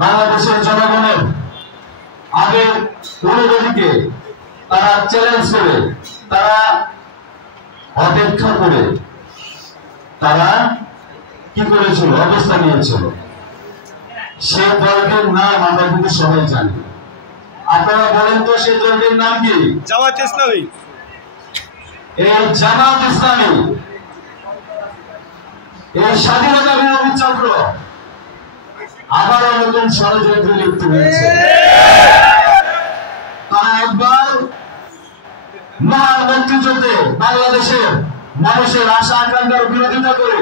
বাংলাদেশের জনগণের আগের অনুভূতিকে তারা চ্যালেঞ্জ করে, তারা অপেক্ষা করে, তারা কি করেছিল, অবস্থা নিয়েছিল। সে দলটির নাম আমরা কিন্তু সবাই জানি। আপনারা বলেন তো সেই দলটির নাম কি? জামাত ইসলামী। এই জামাত ইসলামী, এই স্বাধীনতা বিরোধী চক্র আবারও নতুন ষড়যন্ত্রে লিপ্ত হয়েছে। তারা একবার মহান মুক্তিযুদ্ধে বাংলাদেশের মানুষের আশা আকাঙ্ক্ষার বিরোধিতা করে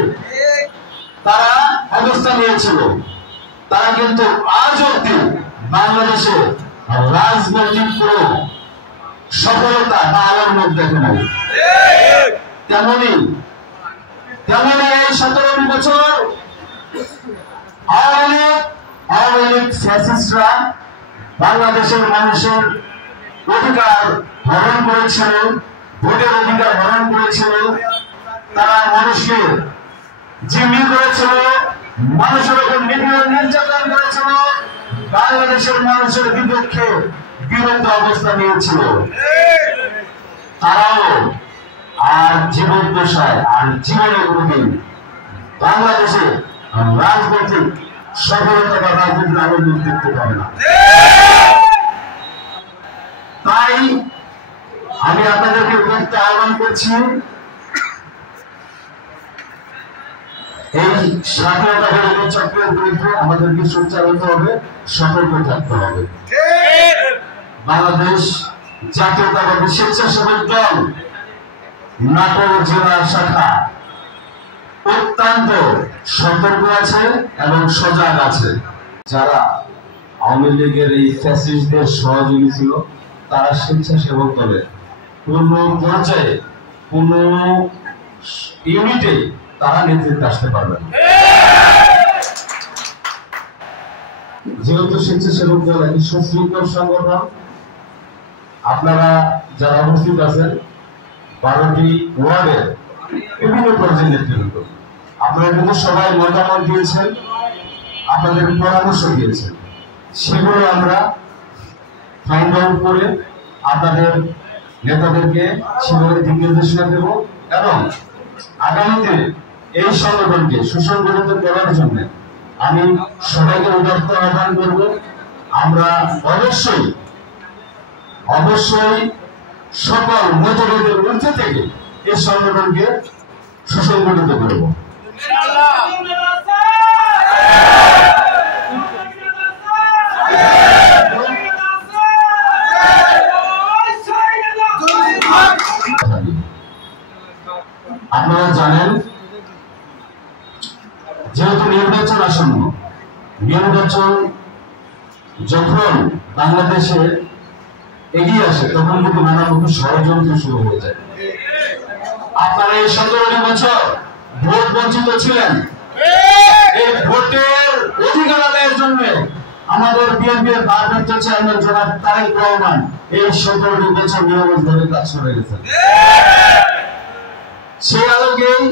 তারা অবস্থান নিয়েছিল। তারা কিন্তু আজ অব্দি বাংলাদেশে রাজনৈতিক কোন সফলতা বা আলোর মুখ দেখে নাই। তেমনি এই 17 বছর আওয়ামী লীগ ফ্যাসিস্টরা বাংলাদেশের মানুষের অধিকার হরণ করেছিল, ভোটের অধিকার হরণ করেছিল। তারা মানুষকে জিম্মি করেছিল, মানুষের উপর নির্যাতন করেছিল, বাংলাদেশের মানুষের বিপক্ষে বিরুদ্ধে অবস্থা নিয়েছিল। তারাও আর জীবদ্দশায় আর জীবনে কোনদিন বাংলাদেশে রাজনৈতিক সফলতা বা রাজনৈতিক আলোর মুখ দেখতে পাবে না। তাই আমি আপনাদেরকে বলতে আহ্বান করছি, এই স্বাধীনতা বিরোধী চক্রের বিরুদ্ধে আমাদেরকে সোচ্চার হতে হবে, সতর্ক থাকতে হবে। বাংলাদেশ জাতীয়তাবাদী স্বেচ্ছাসেবক দল নাটোর জেলা শাখা অত্যন্ত সতর্ক আছে এবং সজাগ আছে। যারা আওয়ামী লীগের এই ফ্যাসিস্টদের সহযোগী ছিল, তারা স্বেচ্ছাসেবক দলের কোন পর্যায়ে কোন ইউনিটে তারা নেতৃত্বে আসতে পারবে না। যেহেতু স্বেচ্ছাসেবক দল একটি সুশৃঙ্খল সংগঠন, আপনারা যারা উপস্থিত আছেন 12টি ওয়ার্ডের বিভিন্ন পর্যায়ের নেতৃত্ব, আপনারা কিন্তু সবাই মতামত দিয়েছেন, আপনাদের পরামর্শ দিয়েছেন। সেগুলো আমরা ফাইন্ড আউট করে আপনাদের নেতাদেরকে সেভাবে দিক নির্দেশনা দেব এবং আগামীতে এই সংগঠনকে সুসংগঠিত করার জন্য আমি সবাইকে উদাত্ত আহ্বান করব। আমরা অবশ্যই সকল মতভেদের ঊর্ধ্বে থেকে এই সংগঠনকে সুসংগঠিত করব। আপনারা জানেন, যেহেতু নির্বাচন আসন্ন, নির্বাচন যখন বাংলাদেশে এগিয়ে আসে তখন কিন্তু নানা রকম ষড়যন্ত্র শুরু হয়ে যায়। আপনারা এই 17 বছর ভোট বঞ্চিত ছিলেন। এই ভোটের অধিকার আদায়ের জন্য আমাদের বিএনপির ভারপ্রাপ্ত চেয়ারম্যান জনাব তারেক রহমান এই 17 বছর নিরলসভাবে কাজ করে গেছেন। সেই আলোকেই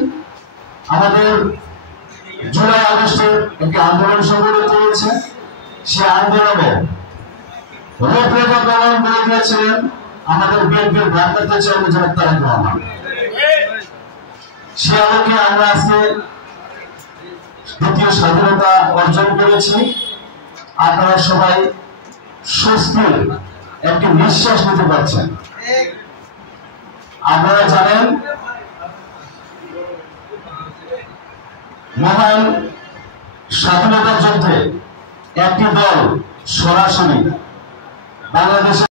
আমাদের জুলাই আগস্টের একটি আন্দোলন সংগঠিত হয়েছে। সে আন্দোলনে রূপরেখা প্রদান করে দিয়েছিলেন আমাদের বিএনপির ভারপ্রাপ্ত চেয়ারম্যান জনাব তারেক রহমান। সে আলোকে আমরা আজকে দ্বিতীয় স্বাধীনতা অর্জন করেছি। আপনারা সবাই স্বস্তির একটি নিঃশ্বাস নিতে পারছেন। আপনারা জানেন, মহান স্বাধীনতা যুদ্ধে একটি দল সরাসরি বাংলাদেশের